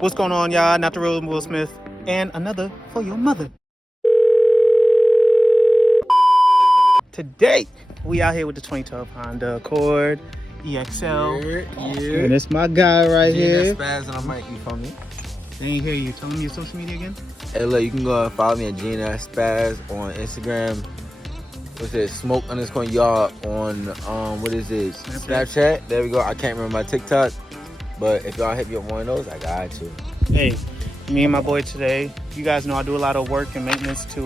What's going on, y'all? Not the real Will Smith, and another for your mother. Today, we out here with the 2012 Honda Accord EXL. And it's my guy right here. Spaz and I'm Mike, you feel me? They ain't hear you. Tell them your social media again. Hey, look, you can go and follow me at Spaz on Instagram. What's it? Smoke_y'all on what is it? Snapchat. There we go. I can't remember my TikTok, but if y'all hit me up one of those, I got you. Hey, me and my boy today. You guys know I do a lot of work and maintenance to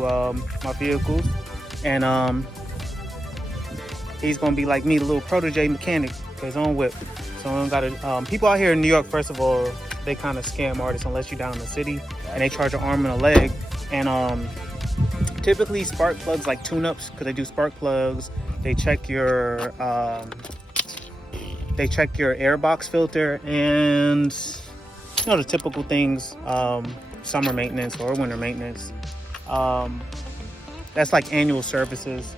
my vehicles, and he's gonna be like me, the little protege mechanic for his own whip. So I don't gotta. People out here in New York, first of all, they kind of scam artists unless you're down in the city, and they charge an arm and a leg, and typically spark plugs, like tune-ups, because they do spark plugs. They check your air box filter and the typical things, summer maintenance or winter maintenance. That's like annual services.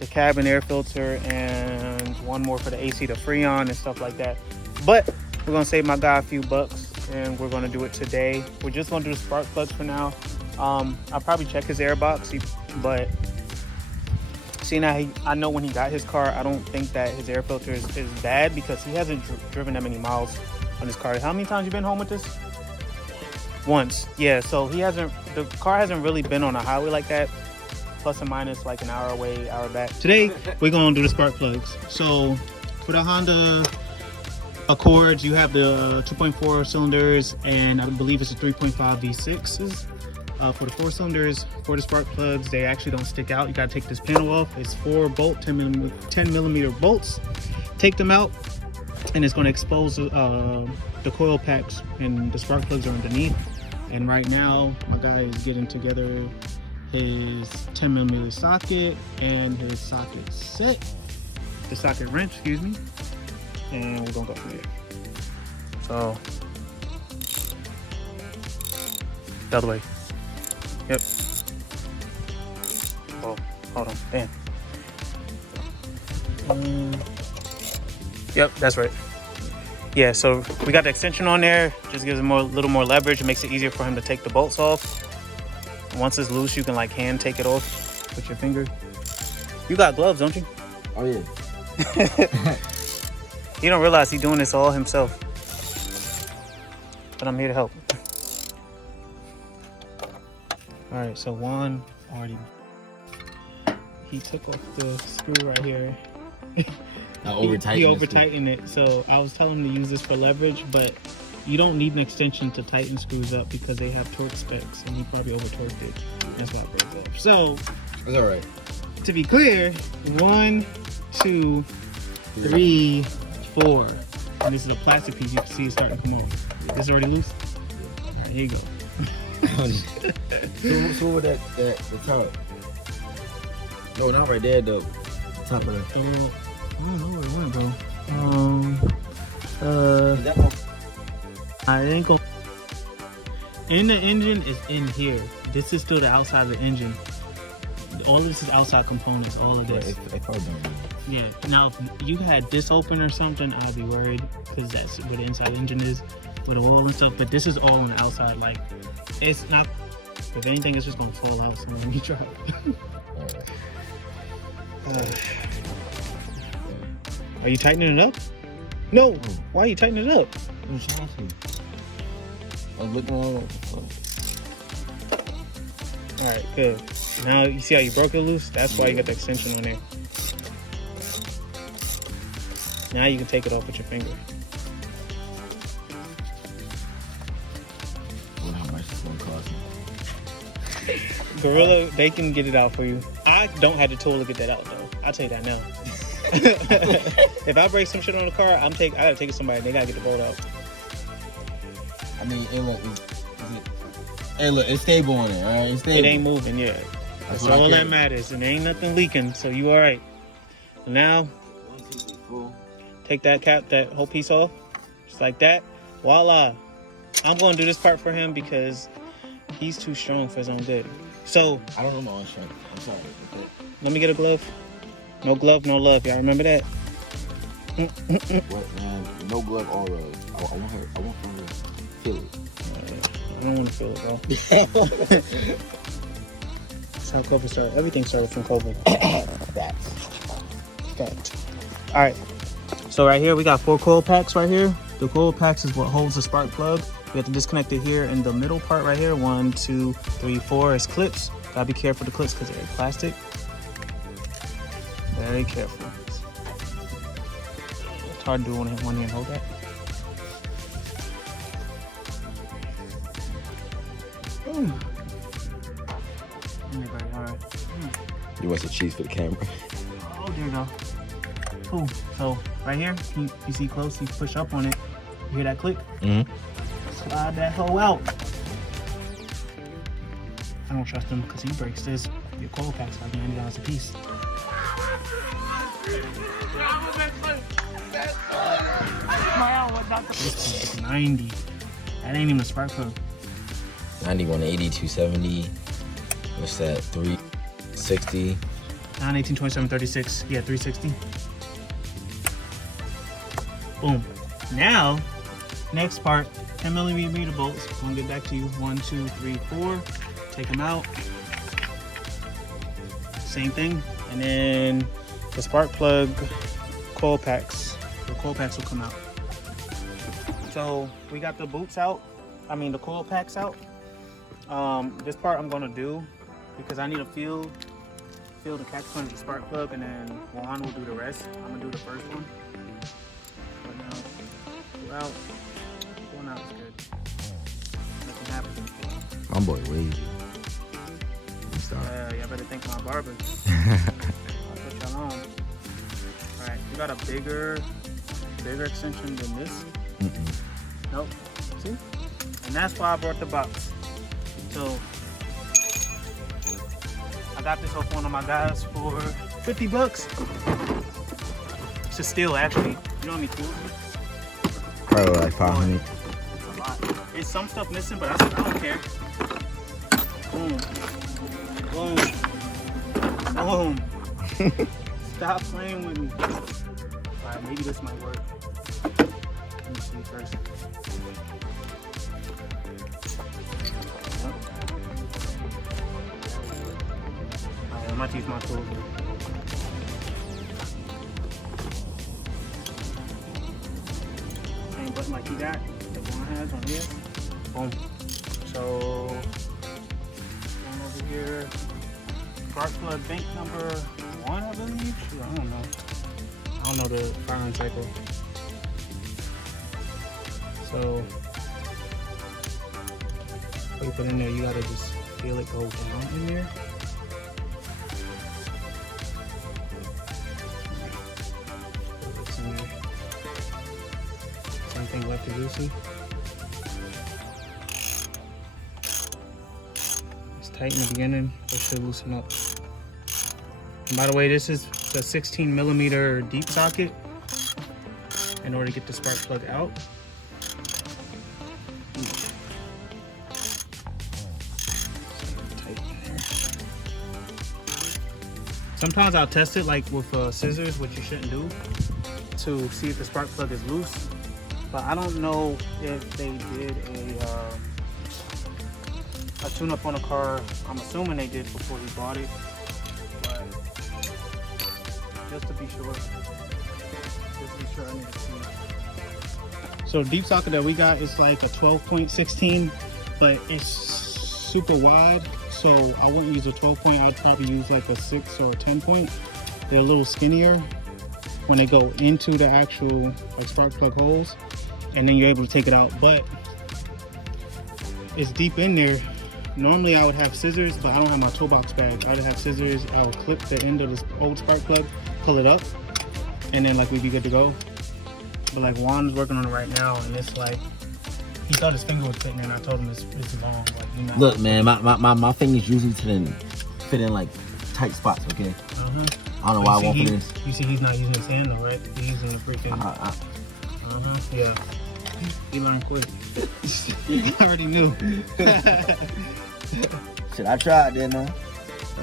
The cabin air filter and one more for the AC, the Freon and stuff like that. But we're gonna save my guy a few bucks and we're gonna do it today. We're just gonna do the spark plugs for now. I'll probably check his air box, but seeing how I know when he got his car, I don't think that his air filter is bad because he hasn't driven that many miles on his car. How many times you been home with this? Once. Yeah, so the car hasn't really been on a highway like that, plus or minus like an hour away, hour back. Today, we're gonna do the spark plugs. So for the Honda Accords, you have the 2.4 cylinders, and I believe it's a 3.5 V6s. For the 4 cylinders, for the spark plugs, they actually don't stick out. You gotta take this panel off. It's 4 bolt 10 millimeter bolts. Take them out, and it's gonna expose the coil packs, and the spark plugs are underneath. And right now, my guy is getting together his 10 millimeter socket and his socket set, the socket wrench, excuse me, and we're gonna go from there. So, the other way. Yep. Oh, hold on. Damn. Yep, that's right. Yeah, so we got the extension on there. Just gives him a little more leverage. It makes it easier for him to take the bolts off. Once it's loose, you can like hand take it off with your finger. You got gloves, don't you? Oh yeah. You don't realize he's doing this all himself. But I'm here to help. All right, so Juan already, he took off the screw right here. He over-tightened it. So I was telling him to use this for leverage, but you don't need an extension to tighten screws up because they have torque specs, and he probably over-torqued it. That's why it breaks up. So that's all right. To be clear, 1, 2, 3, 4. And this is a plastic piece. You can see it starting to come off. This is already loose. All right, here you go. So with the top. No, not right there, the top of the. I don't know where it went, bro. I ain't gonna. In the engine is in here. This is still the outside of the engine. All of this is outside components. All of this. Yeah. Now, if you had this open or something, I'd be worried because that's where the inside engine is, with oil and stuff. But this is all on the outside. Like, it's not. If anything, it's just gonna fall out. So let me try. Are you tightening it up? No. Why are you tightening it up? I'm trying to. I'm looking all. All right, good. Now you see how you broke it loose? That's why you got the extension on there. Now you can take it off with your finger. I wonder how much it's gonna cost me. Gorilla, they can get it out for you. I don't have the tool to get that out though. I'll tell you that now. If I break some shit on the car, I gotta take it to somebody. They gotta get the bolt out. I mean, it's stable on it, all right? It's stable. It ain't moving yet. That's all that matters, and there ain't nothing leaking, so you all right. Now, take that whole piece off, just like that. Voila! I'm gonna do this part for him because he's too strong for his own good. So I don't know my own strength. I'm sorry. Let me get a glove. No glove, no love. Y'all remember that? What, man? No glove, all love. I want her to feel it. don't want to feel it, bro. That's how COVID started. Everything started from COVID. Fact. All right. So right here, we got 4 coil packs right here. The coil packs is what holds the spark plug. We have to disconnect it here in the middle part right here. 1, 2, 3, 4 is clips. Gotta be careful with the clips because they're plastic. Very careful. It's hard to do one hand hold that. Very hard. You want some cheese for the camera? Oh, there you go. Cool. So right here, you see close, you push up on it. You hear that click? Mm-hmm. Slide that hoe out. I don't trust him because he breaks this. Your coil pack's like $90 a piece. This is 90. That ain't even a spark plug. 90, 180, 270. What's that? 360. 9, 18, 27, 36. Yeah, 360. Boom. Now, next part, 10 millimeter bolts. I'm gonna get back to you. 1, 2, 3, 4. Take them out. Same thing. And then the spark plug coil packs. The coil packs will come out. So we got the boots out. I mean the coil packs out. This part I'm gonna do because I need to feel the catch point of the spark plug, and then Juan will do the rest. I'm gonna do the first one. But now, going out is good. Nothing happens. My boy lazy. I'm sorry. Y'all better thank my barber. I'll put y'all on. All right, you got a bigger extension than this. Nope. See? And that's why I brought the box. So I got this off one of my guys for $50. It's a steal, actually. You know how many tools? Probably like 500. It's a lot. There's some stuff missing, but I don't care. Boom. Boom. Boom. Stop playing with me. Alright, maybe this might work. Let me see first. Alright, I'm about to use my tool. Same button like you got, that one has on here. Boom. So, going over here. Spark plug bank number 1, I believe. Shoot, I don't know. I don't know the firing cycle. So, when you put in there, you gotta just feel it go down in there. It's in there. Same thing left to loosey. It's tight in the beginning, but it should loosen up. And by the way, this is the 16 millimeter deep socket in order to get the spark plug out. Sometimes I'll test it like with scissors, which you shouldn't do, to see if the spark plug is loose. But I don't know if they did a tune-up on a car. I'm assuming they did before he bought it, but just to be sure, I need to see. So the deep socket that we got is like a 12.16, but it's super wide. So I wouldn't use a 12 point, I'd probably use like a 6 or a 10 point. They're a little skinnier when they go into the actual like spark plug holes, and then you're able to take it out, but it's deep in there. Normally I would have scissors, but I don't have my toolbox bag. I'd have scissors, I would clip the end of this old spark plug, pull it up, and then like we'd be good to go. But like Juan's working on it right now, and it's like, he thought his finger was fitting in. I told him it's long. Like, you're not. Look, man, my fingers usually fit in like tight spots, okay? I don't know why I won't fit in. You see he's not using his hand though, right? He's using the freaking... Yeah. He learned quick. He already knew. Shit, I tried, didn't I?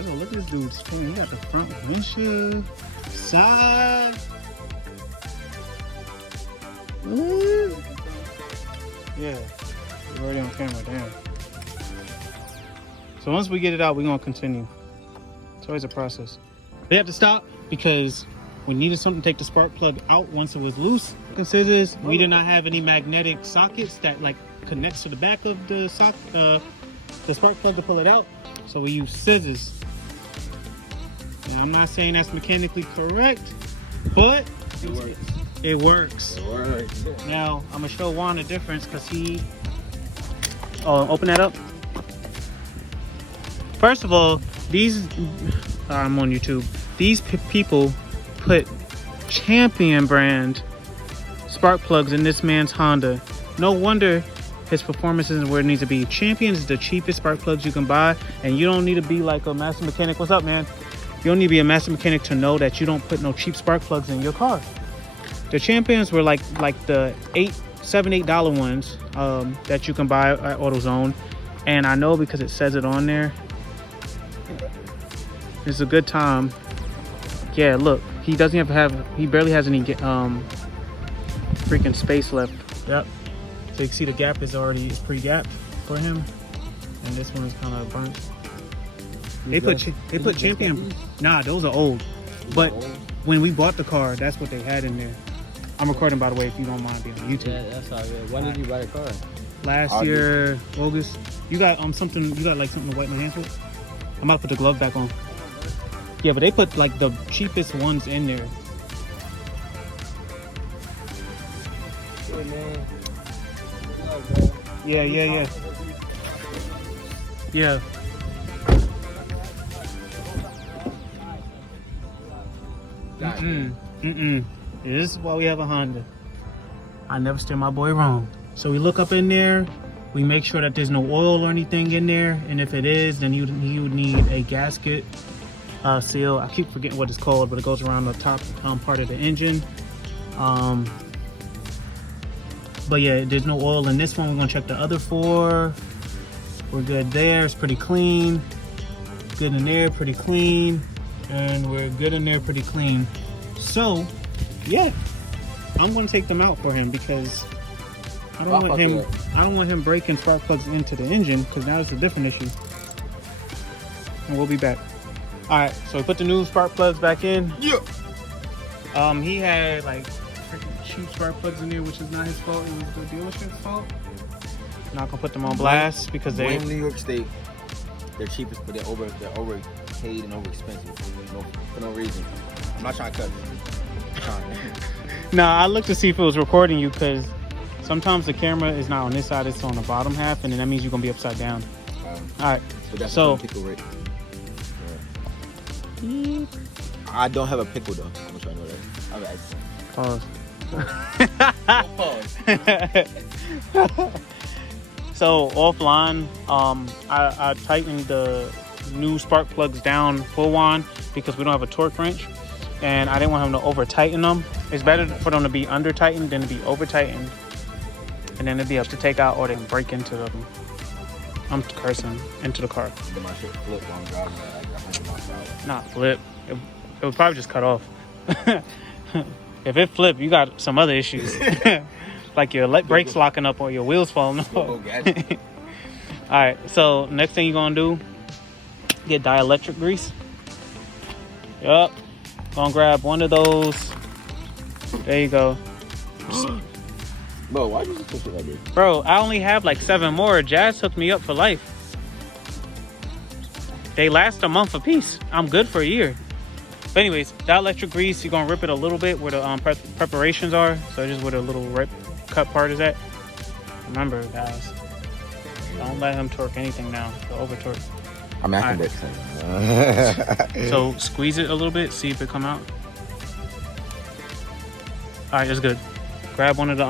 Look at this dude's screen. He got the front windshield, side. Ooh. Yeah, we're already on camera, damn. So once we get it out, we're gonna continue. It's always a process. We had to stop because we needed something to take the spark plug out once it was loose. Scissors. We did not have any magnetic sockets that like connects to the back of the spark plug to pull it out. So we use scissors. And I'm not saying that's mechanically correct, but It works. it works. It works. Now I'm gonna show Juan the difference because he. Oh, open that up. First of all, these. I'm on YouTube. These people put Champion brand spark plugs in this man's Honda. No wonder his performance isn't where it needs to be. Champion is the cheapest spark plugs you can buy, and you don't need to be like a master mechanic. What's up, man? You don't need to be a master mechanic to know that you don't put no cheap spark plugs in your car. The Champions were like the $8 ones that you can buy at AutoZone, and I know because it says it on there. It's a good time. Yeah, look, he doesn't he barely has any freaking space left. Yep. So you can see the gap is pre-gapped for him, and this one is kind of burnt. They put Champion. Nah, those are old. But when we bought the car, that's what they had in there. I'm recording, by the way, if you don't mind being on YouTube. Yeah, that's all good. When did you buy the car? Last year, August. You got something. You got like something to wipe my hands with. I'm about to put the glove back on. Yeah, but they put like the cheapest ones in there. Good, man. Yeah. Yeah. This is why we have a Honda. I never steer my boy wrong. So we look up in there. We make sure that there's no oil or anything in there. And if it is, then you would need a gasket seal. I keep forgetting what it's called, but it goes around the top part of the engine. But yeah, there's no oil in this one. We're gonna check the other 4. We're good there. It's pretty clean. Good in there, pretty clean. And we're good in there, pretty clean. So, yeah, I'm gonna take them out for him because I don't want him breaking spark plugs into the engine because now it's a different issue. And we'll be back. All right, so we put the new spark plugs back in. Yeah. He had like freaking cheap spark plugs in there, which is not his fault. It was the dealership's fault. I'm not gonna put them on blast because they. In New York State, they're cheapest, but they're overpaid and overexpensive for no reason. I'm not trying to cut it. Nah, I looked to see if it was recording you because sometimes the camera is not on this side; it's on the bottom half, and then that means you're gonna be upside down. All right. But that's So. pickle rate. Yeah. I don't have a pickle though. I'm trying to know that. I have Pause. So offline, I tightened the new spark plugs down for Juan because we don't have a torque wrench, and I didn't want him to over tighten them. It's better for them to be under tightened than to be over tightened, and then it'd be up to take out or they can break into them. I'm cursing into the car. My shit flip while I'm driving at like 100 miles an hour. Not flip. It would probably just cut off. If it flip, you got some other issues. Like your brakes locking up or your wheels falling off. Alright, so next thing you're going to do, get dielectric grease. Yup. Gonna grab one of those. There you go. Bro, why did you push it like this? Bro, I only have like 7 more. Jazz hooked me up for life. They last a month apiece. I'm good for a year. But anyways, dielectric grease, you're gonna rip it a little bit where the preparations are. So just where the little cut part is at. Remember, guys, don't let him torque anything now. He'll over torque. I'm acting that same. So squeeze it a little bit, see if it come out. All right, that's good. Grab one of the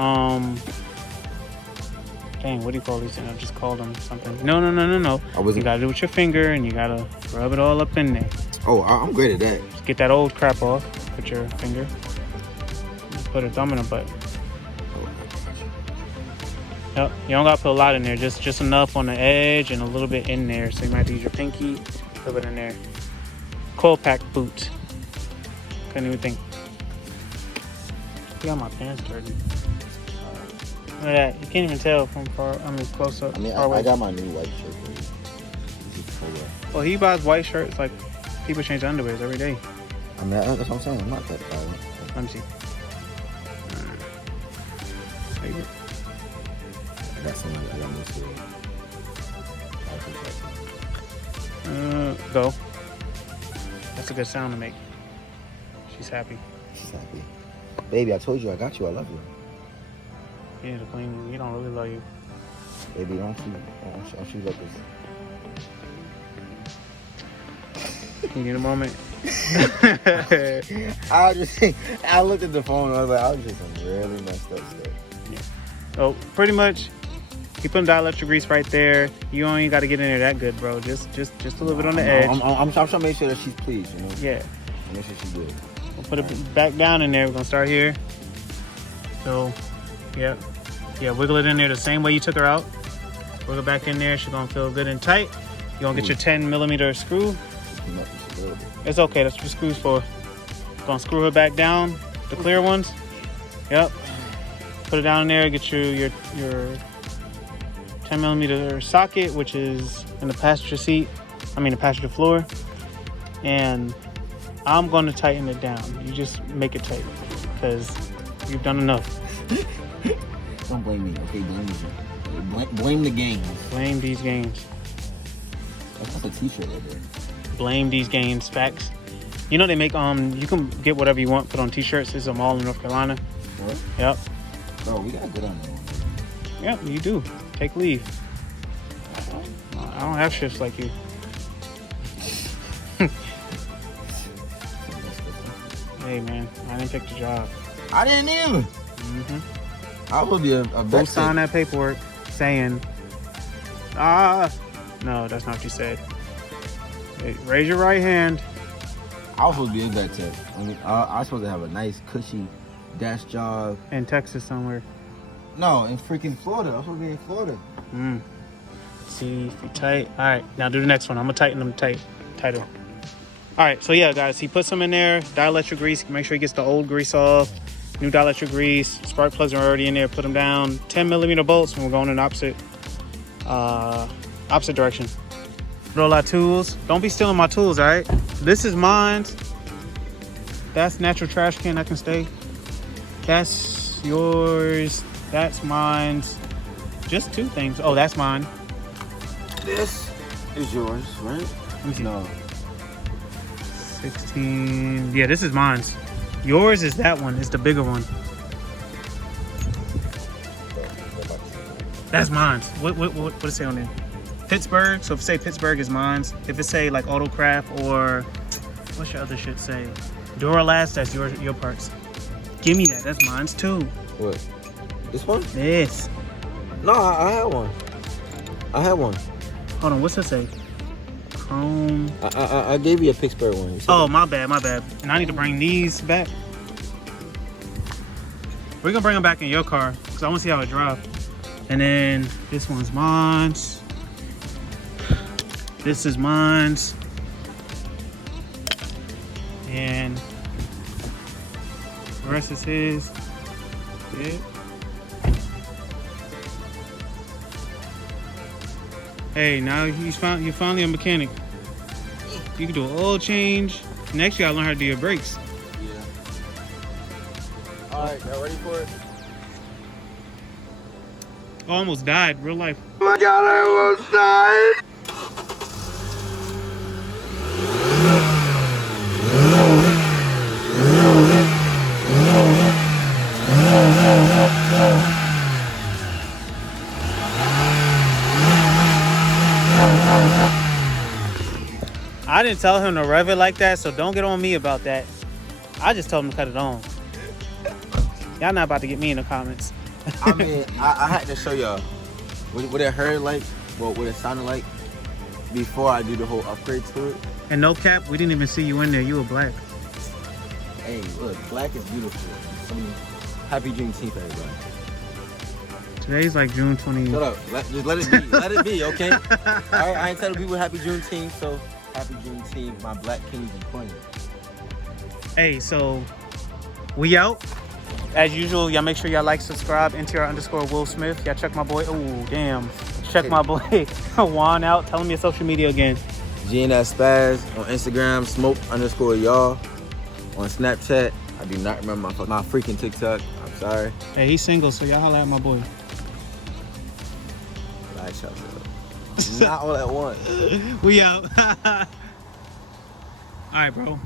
dang, what do you call these things? I just called them something. No. You gotta do it with your finger, and you gotta rub it all up in there. Oh, I'm great at that. Just get that old crap off with your finger. Just put a thumb in a butt. Yep, you don't gotta put a lot in there. Just enough on the edge and a little bit in there. So you might have to use your pinky, put it in there. Coil pack boot. Couldn't even think. I got my pants dirty. Look at that. You can't even tell from far. I mean, close up. I mean, I got my new white shirt. Hold on. Well, he buys white shirts. Like, people change underwears every day. I mean, that's what I'm saying. I'm not that violent. Let me see. Favorite? I got somebody. I got no story. Go. That's a good sound to make. She's happy. She's happy. Baby, I told you I got you. I love you. He need to clean you. He don't really love you. Baby, don't you let this. You need a moment. I looked at the phone and I was like, I was just some really messed up stuff. So pretty much, you put dielectric grease right there. You only got to get in there that good, bro. Just a little bit on the edge. I'm trying to make sure that she's pleased, you know? Yeah. Make sure she's good. We'll put it back down in there. We're gonna start here. So, yeah, wiggle it in there the same way you took her out. Wiggle back in there. She's gonna feel good and tight. You're gonna get your 10mm screw. It's okay. That's what the screw's for. Gonna screw her back down. The clear ones. Yep. Put it down in there. Get your 10mm socket, which is in the passenger seat. The passenger floor. And I'm gonna tighten it down. You just make it tight, because you've done enough. Don't blame me, okay? Blame the games. Blame these games. That's a t-shirt right there. Blame these games. Facts. You know they make you can get whatever you want put on t-shirts. There's a mall in North Carolina. What? Yep. Bro, we got good on that. Yep, you do. Take leave. I don't have shifts like you. Hey man, I didn't take the job. I didn't even. Mm-hmm. I would be a Go sign that paperwork saying, no, that's not what you said. Hey, raise your right hand. I was supposed to be a vet tech. I was supposed to have a nice, cushy desk job. In Texas somewhere. No, in freaking Florida. I was supposed to be in Florida. See if you tight. All right, now do the next one. I'm gonna tighten them tighter. All right, so yeah, guys, he puts them in there. Dielectric grease. Make sure he gets the old grease off. New dielectric grease. Spark plugs are already in there. Put them down. 10mm bolts, and we're going in opposite direction. Roll our tools. Don't be stealing my tools, all right? This is mine. That's natural trash can that can stay. That's yours. That's mine. Just two things. Oh, that's mine. This is yours, right? Let me see. No. 16. Yeah, this is mine. Yours is that one. It's the bigger one. That's mine. What does it say on there? Pittsburgh. So if it say Pittsburgh is mine. If it say like Autocraft or what's your other shit say? Duralast, that's your parts. Give me that. That's mine too. What? This one? Yes. No, I had one. Hold on. What's it say? Chrome. I gave you a Pittsburgh one. Oh, my bad. And I need to bring these back. We're gonna bring them back in your car because I want to see how it drives. And then this one's mine. This is mine. And the rest is his. Yeah. Hey, now you're finally a mechanic. You can do an oil change. Next, you gotta learn how to do your brakes. Yeah. All right, y'all ready for it? Almost died, real life. Oh my God, I almost died. I didn't tell him to rev it like that, so don't get on me about that. I just told him to cut it on. Y'all not about to get me in the comments. I mean, I had to show y'all what it heard like, what it sounded like before I do the whole upgrade to it. And no cap, we didn't even see you in there. You were black. Hey, look, black is beautiful. I mean, happy Juneteenth, everybody. Today's like June 20. Shut up. Just let it be. Let it be, okay? All right, I ain't telling people happy Juneteenth, so happy Juneteenth, my black kings and queens. Hey, so we out. As usual, y'all make sure y'all like, subscribe, NTR_Will Smith. Y'all check my boy. Oh, damn. Check my boy Juan out. Tell him your social media again. GNS Spaz on Instagram, smoke underscore y'all on Snapchat. I do not remember my freaking TikTok. I'm sorry. Hey, he's single, so y'all holla at my boy. I shut up. Not all at once. We out. All right, bro.